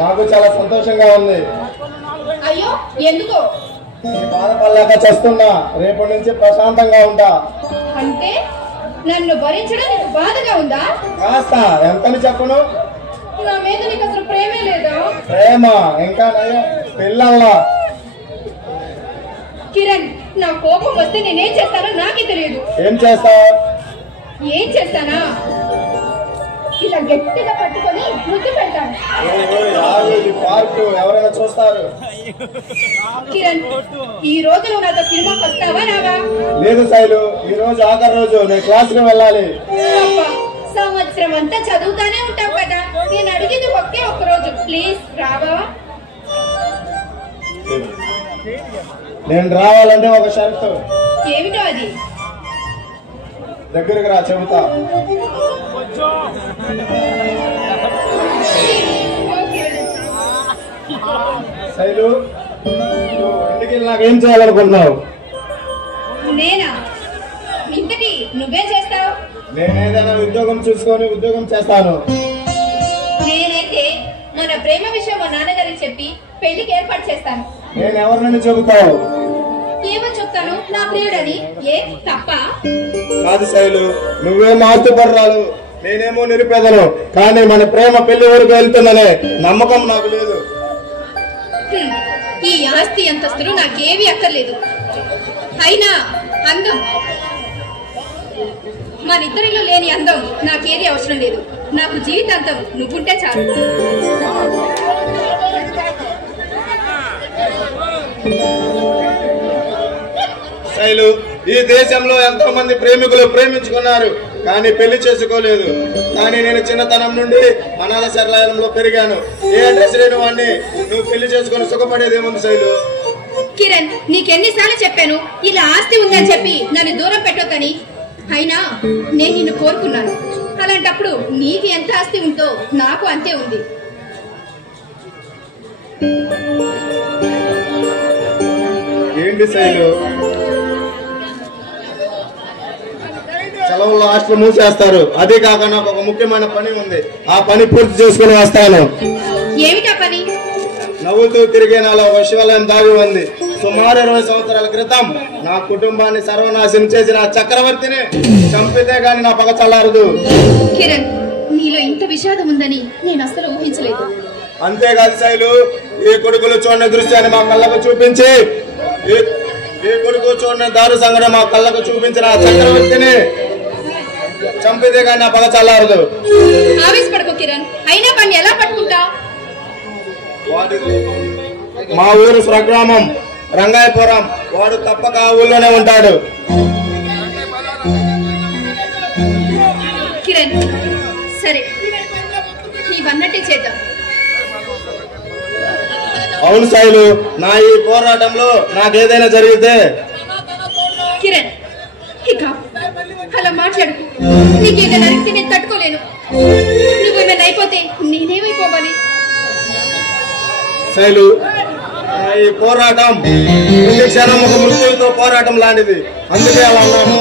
నాకు చాలా సంతోషంగా ఉంది. అయ్యో ఎందుకో? ఈ బాధపడలేక చేస్తున్నా, రేపటి నుంచి ప్రశాంతంగా ఉంటా. అంటే నన్ను భరించడం నీకు బాధగా ఉందా? కాస్త ఎంతని చెప్పను. నా మీద నీకు అసలు ప్రేమే లేదా? ప్రేమ ఇంకా పిల్లల్లా. కిరణ్, నా కోపం వస్తే నేనేం చేస్తానో నాకే తెలియదు. ఏం చేస్తావు? ఏం చేస్తానా? ఇలా గట్టిగా పట్టుకొని ముద్దు పెడతాను. పార్కు ఎవరైనా చూస్తారు. కిరణ్, ఈ రోజు నువ్వు నాతో సినిమాకి వస్తావా రావా? లేదు శైలు, ఈ రోజు ఆఖరి రోజు, నేను క్లాసుకి వెళ్ళాలి. అబ్బా, సంవత్సరం అంతా చదువుతానే ఉంటావు కదా, నేను అడిగేది ఒకే ఒక్క రోజు, ప్లీజ్ రావా? నేను రావాలంటే ఒక షరతు. ఏమిటో అది? దగ్గరికి రా, చెబుతా. శైలు, ఇంటికి నాకేం చేయాలనుకుంటున్నావు? నేనా? ఇంతకీ నువ్వేం చేస్తావు? నేనేదైనా ఉద్యోగం చూసుకొని ఉద్యోగం చేస్తాను. నేనైతే మన ప్రేమ విషయం మా నాన్నగారికి చెప్పి పెళ్లికి ఏర్పాటు చేస్తాను. నేను ఎవరినని చెబుతావు? ఏమో చెప్తాను, నా ప్రియుడని. ఏ తప్ప? కాదు శైలు, నువ్వేమో ఆస్తిపరురాలు, నేనేమో నిరుపేదను. కానీ మన ప్రేమ పెళ్లి వరకు వెళ్తుందనే నమ్మకం నాకు లేదు. ఈ ఆస్తి అంతస్తులు నాకేవి అక్కర్లేదు. అయినా అందం, మనిద్దరిలో లేని అందం నాకేది అవసరం లేదు. నాకు జీవితాంతం నువ్వుంటే చాలు. శైలు, ఈ దేశంలో ఎంతో మంది ప్రేమికులు ప్రేమించుకున్నారు, కానీ పెళ్లి చేసుకోలేదు. కానీ నేను చిన్నతనం నుండి అనాథ శరణాలయంలో పెరిగాను. ఏ అడ్రస్ లేని వాడిని నువ్వు పెళ్లి చేసుకుని సుఖపడేదేముంది శైలు? కిరణ్, నీకెన్నిసార్లు చెప్పాను ఇలా ఆస్తి ఉందని చెప్పి నన్ను దూరం పెట్టొద్దని. అయినా నేను నిన్ను కోరుకున్నాను. అలాంటప్పుడు నీకు ఎంత ఆస్తి ఉందో నాకు అంతే ఉంది. ఏంటి శైలు? సెలవుల్లో హాస్టల్ మూసేస్తారు. అదే కాక నాకు ఒక ముఖ్యమైన పని ఉంది. ఆ పని పూర్తి చేసుకుని వస్తాను. ఏమిటా పని? నవ్వుతూ తిరిగే నాలో ఒక శివాలయం దాగి ఉంది. సుమారు 20 సంవత్సరాల క్రితం నా కుటుంబాన్ని సర్వనాశనం చేసిన చక్రవర్తిని చంపితే గాని నా పగ చల్లారదు. కిరణ్, నీలో ఇంత విషాదం ఉందని నేను అసలు ఊహించలేదు. అంతేకాదు శైలు, ఈ కొడుకులు చూడని దృశ్యాన్ని మా కళ్ళకు చూపించి, ఈ కొడుకు చూడని దారు సంఘటన మా కళ్ళకు చూపించిన చక్రవర్తిని చంపితే గాని నా పగ చల్లారదు. ఆవేశపడకు కిరణ్, అయినా పని ఎలా పట్టుకుంటా? మా ఊరు స్వగ్రామం రంగాయపురం. వాడు తప్పక ఆ ఊళ్ళోనే ఉంటాడు. కిరణ్, సరే, నీవన్నట్టే చేద్దాం. అవును శైలు, నా ఈ పోరాటంలో నాకేదైనా జరిగితే. కిరణ్, ఇక అలా మాట్లాడుకు. నీకేదైనా అరిగితే నేను తట్టుకోలేను. నువ్వేమైనా అయిపోతే నేనేమైపోవాలి? శైలు, నా ఈ పోరాటం ప్రతి క్షణం ఒక మృత్యువుతో పోరాటం లాంటిది. అందుకే అలా అన్నాను.